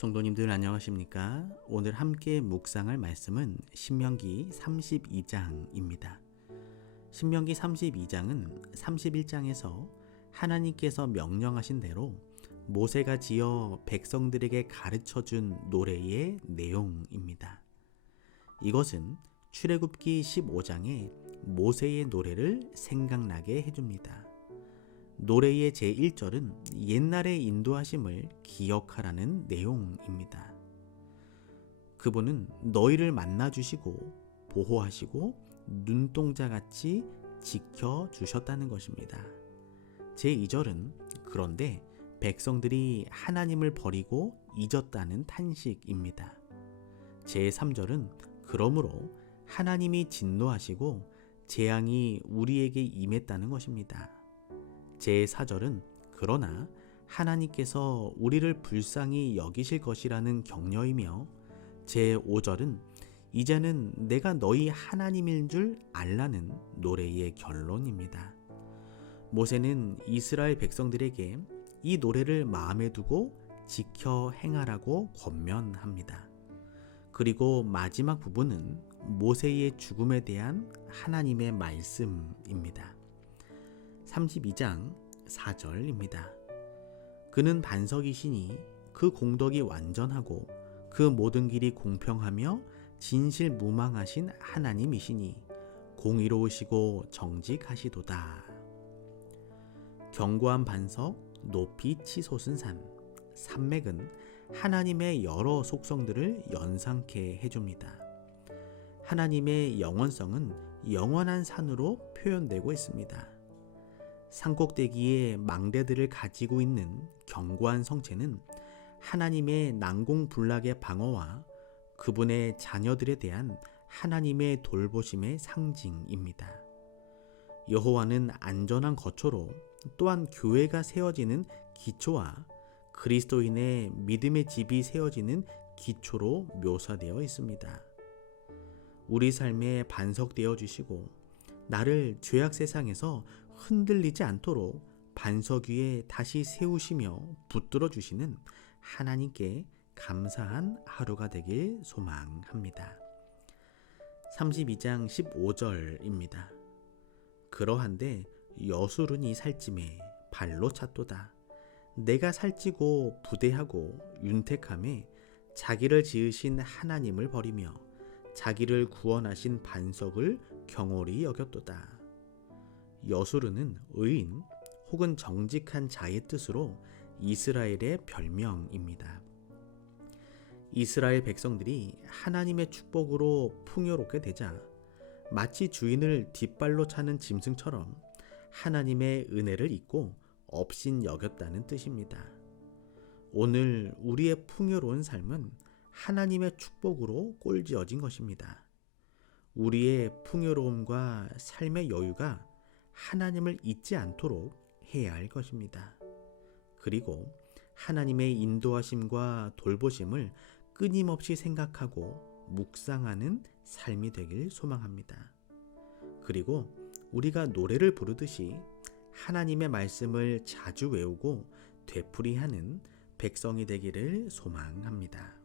성도님들 안녕하십니까? 오늘 함께 묵상할 말씀은 신명기 32장입니다. 신명기 32장은 31장에서 하나님께서 명령하신 대로 모세가 지어 백성들에게 가르쳐준 노래의 내용입니다. 이것은 출애굽기 15장의 모세의 노래를 생각나게 해줍니다. 노래의 제1절은 옛날의 인도하심을 기억하라는 내용입니다. 그분은 너희를 만나주시고 보호하시고 눈동자같이 지켜주셨다는 것입니다. 제2절은 그런데 백성들이 하나님을 버리고 잊었다는 탄식입니다. 제3절은 그러므로 하나님이 진노하시고 재앙이 우리에게 임했다는 것입니다. 제4절은 그러나 하나님께서 우리를 불쌍히 여기실 것이라는 격려이며 제5절은 이제는 내가 너희 하나님인 줄 알라는 노래의 결론입니다. 모세는 이스라엘 백성들에게 이 노래를 마음에 두고 지켜 행하라고 권면합니다. 그리고 마지막 부분은 모세의 죽음에 대한 하나님의 말씀입니다. 32장 4절입니다. 그는 반석이시니 그 공덕이 완전하고 그 모든 길이 공평하며 진실무망하신 하나님이시니 공의로우시고 정직하시도다. 견고한 반석, 높이 치솟은 산, 산맥은 하나님의 여러 속성들을 연상케 해줍니다. 하나님의 영원성은 영원한 산으로 표현되고 있습니다. 산꼭대기에 망대들을 가지고 있는 견고한 성체는 하나님의 난공불락의 방어와 그분의 자녀들에 대한 하나님의 돌보심의 상징입니다. 여호와는 안전한 거처로 또한 교회가 세워지는 기초와 그리스도인의 믿음의 집이 세워지는 기초로 묘사되어 있습니다. 우리 삶에 반석되어 주시고 나를 죄악 세상에서 흔들리지 않도록 반석 위에 다시 세우시며 붙들어 주시는 하나님께 감사한 하루가 되길 소망합니다. 32장 15절입니다. 그러한데 여수run이 살찜에 발로 찼도다. 내가 살찌고 부대하고 윤택함에 자기를 지으신 하나님을 버리며 자기를 구원하신 반석을 경홀히 여겼도다. 여수르는 의인 혹은 정직한 자의 뜻으로 이스라엘의 별명입니다. 이스라엘 백성들이 하나님의 축복으로 풍요롭게 되자 마치 주인을 뒷발로 차는 짐승처럼 하나님의 은혜를 잊고 업신 여겼다는 뜻입니다. 오늘 우리의 풍요로운 삶은 하나님의 축복으로 꼴지어진 것입니다. 우리의 풍요로움과 삶의 여유가 하나님을 잊지 않도록 해야 할 것입니다. 그리고 하나님의 인도하심과 돌보심을 끊임없이 생각하고 묵상하는 삶이 되길 소망합니다. 그리고 우리가 노래를 부르듯이 하나님의 말씀을 자주 외우고 되풀이하는 백성이 되기를 소망합니다.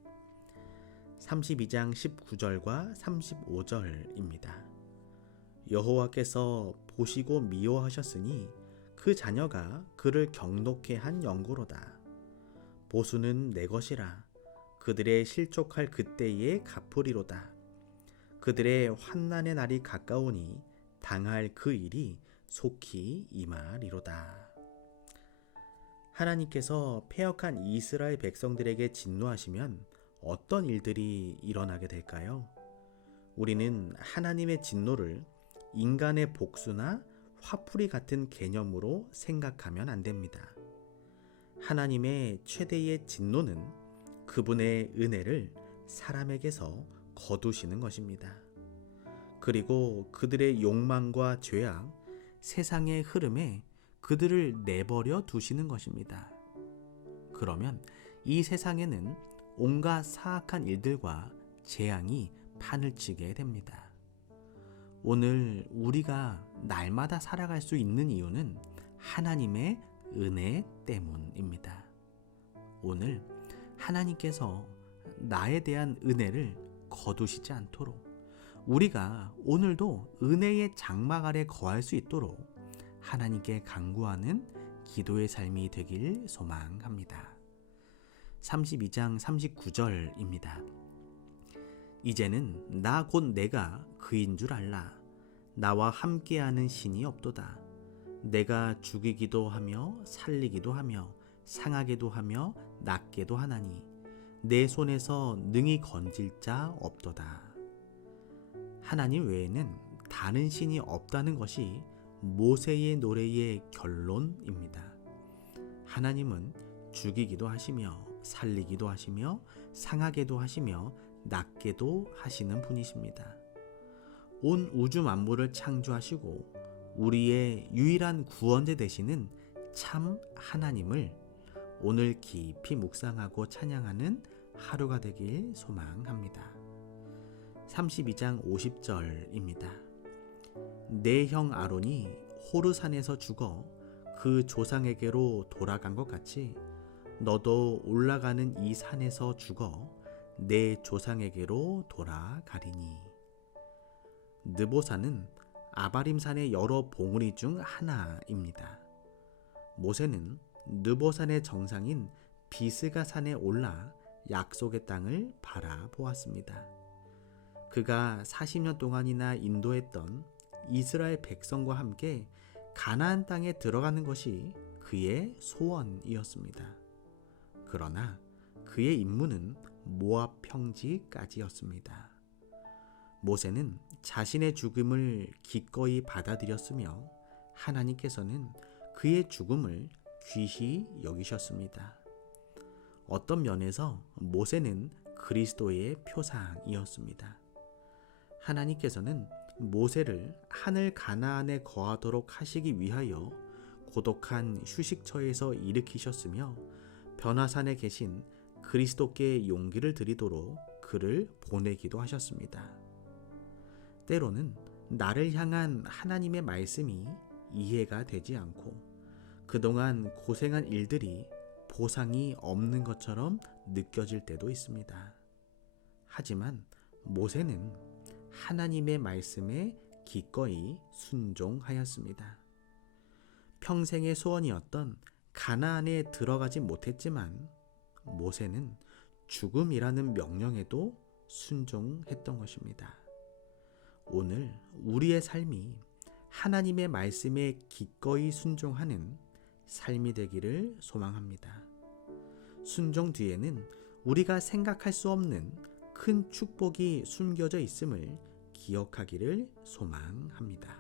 32장 19절과 35절입니다. 여호와께서 보시고 미워하셨으니 그 자녀가 그를 경노케 한 영고로다. 보수는 내 것이라 그들의 실족할 그때에 갚으리로다. 그들의 환난의 날이 가까우니 당할 그 일이 속히 임하리로다. 하나님께서 패역한 이스라엘 백성들에게 진노하시면 어떤 일들이 일어나게 될까요? 우리는 하나님의 진노를 인간의 복수나 화풀이 같은 개념으로 생각하면 안 됩니다. 하나님의 최대의 진노는 그분의 은혜를 사람에게서 거두시는 것입니다. 그리고 그들의 욕망과 죄악, 세상의 흐름에 그들을 내버려 두시는 것입니다. 그러면 이 세상에는 온갖 사악한 일들과 재앙이 판을 치게 됩니다. 오늘 우리가 날마다 살아갈 수 있는 이유는 하나님의 은혜 때문입니다. 오늘 하나님께서 나에 대한 은혜를 거두시지 않도록 우리가 오늘도 은혜의 장막 아래 거할 수 있도록 하나님께 간구하는 기도의 삶이 되길 소망합니다. 32장 39절입니다. 이제는 나 곧 내가 그인 줄 알라. 나와 함께하는 신이 없도다. 내가 죽이기도 하며 살리기도 하며 상하게도 하며 낫게도 하나니 내 손에서 능히 건질 자 없도다. 하나님 외에는 다른 신이 없다는 것이 모세의 노래의 결론입니다. 하나님은 죽이기도 하시며 살리기도 하시며 상하게도 하시며 낫게도 하시는 분이십니다. 온 우주 만물을 창조하시고 우리의 유일한 구원자 되시는 참 하나님을 오늘 깊이 묵상하고 찬양하는 하루가 되길 소망합니다. 32장 50절입니다. 내 형 아론이 호르산에서 죽어 그 조상에게로 돌아간 것 같이 너도 올라가는 이 산에서 죽어 내 조상에게로 돌아가리니. 느보산은 아바림산의 여러 봉우리 중 하나입니다. 모세는 느보산의 정상인 비스가산에 올라 약속의 땅을 바라보았습니다. 그가 40년 동안이나 인도했던 이스라엘 백성과 함께 가나안 땅에 들어가는 것이 그의 소원이었습니다. 그러나 그의 임무는 모압 평지까지였습니다. 모세는 자신의 죽음을 기꺼이 받아들였으며 하나님께서는 그의 죽음을 귀히 여기셨습니다. 어떤 면에서 모세는 그리스도의 표상이었습니다. 하나님께서는 모세를 하늘 가나안에 거하도록 하시기 위하여 고독한 휴식처에서 일으키셨으며 변화산에 계신 그리스도께 용기를 드리도록 그를 보내기도 하셨습니다. 때로는 나를 향한 하나님의 말씀이 이해가 되지 않고 그동안 고생한 일들이 보상이 없는 것처럼 느껴질 때도 있습니다. 하지만 모세는 하나님의 말씀에 기꺼이 순종하였습니다. 평생의 소원이었던 가나안에 들어가지 못했지만 모세는 죽음이라는 명령에도 순종했던 것입니다. 오늘 우리의 삶이 하나님의 말씀에 기꺼이 순종하는 삶이 되기를 소망합니다. 순종 뒤에는 우리가 생각할 수 없는 큰 축복이 숨겨져 있음을 기억하기를 소망합니다.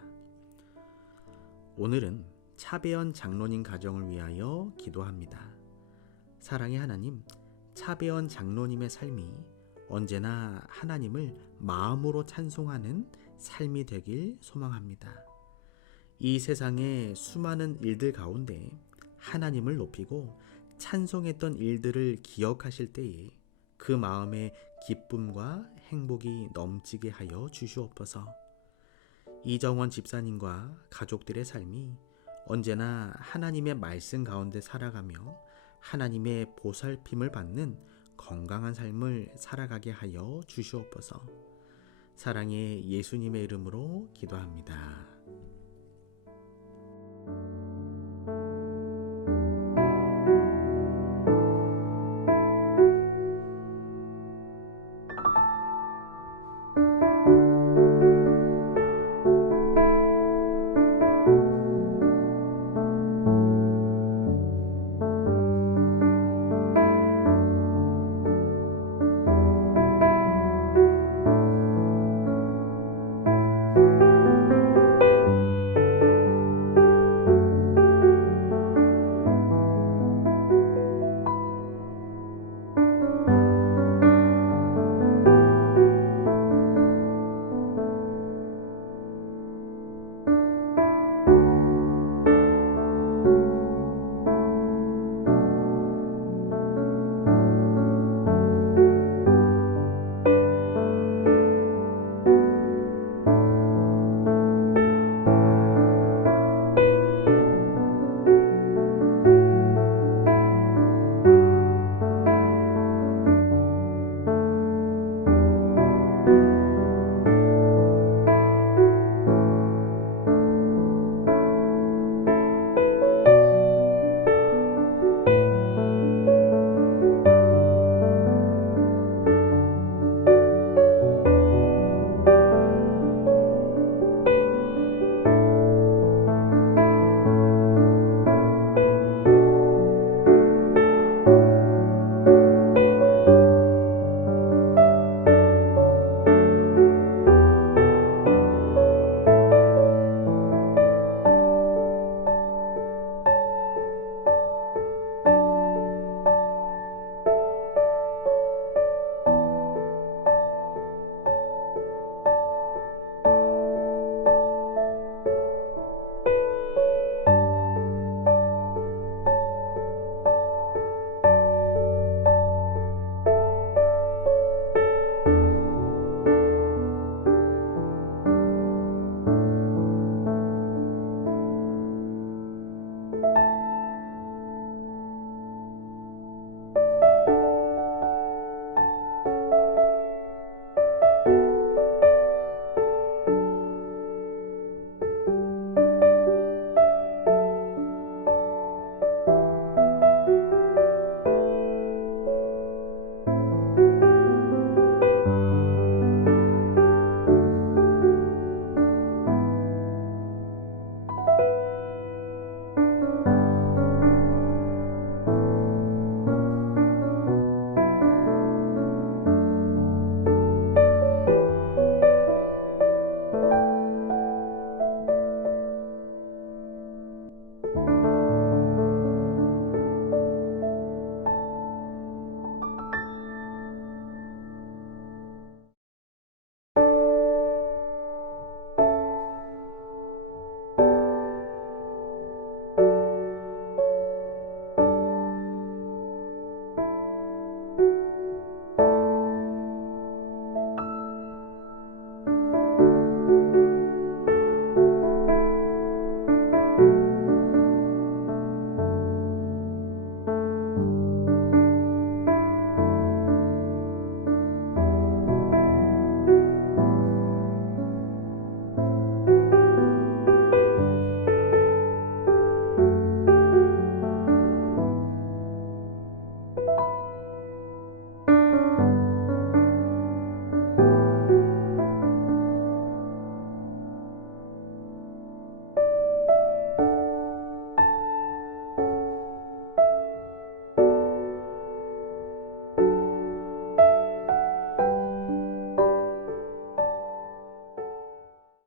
오늘은 차배연 장로님 가정을 위하여 기도합니다. 사랑의 하나님, 차배연 장로님의 삶이 언제나 하나님을 마음으로 찬송하는 삶이 되길 소망합니다. 이 세상의 수많은 일들 가운데 하나님을 높이고 찬송했던 일들을 기억하실 때에 그 마음에 기쁨과 행복이 넘치게 하여 주시옵소서. 이정원 집사님과 가족들의 삶이 언제나 하나님의 말씀 가운데 살아가며 하나님의 보살핌을 받는 건강한 삶을 살아가게 하여 주시옵소서. 사랑의 예수님의 이름으로 기도합니다.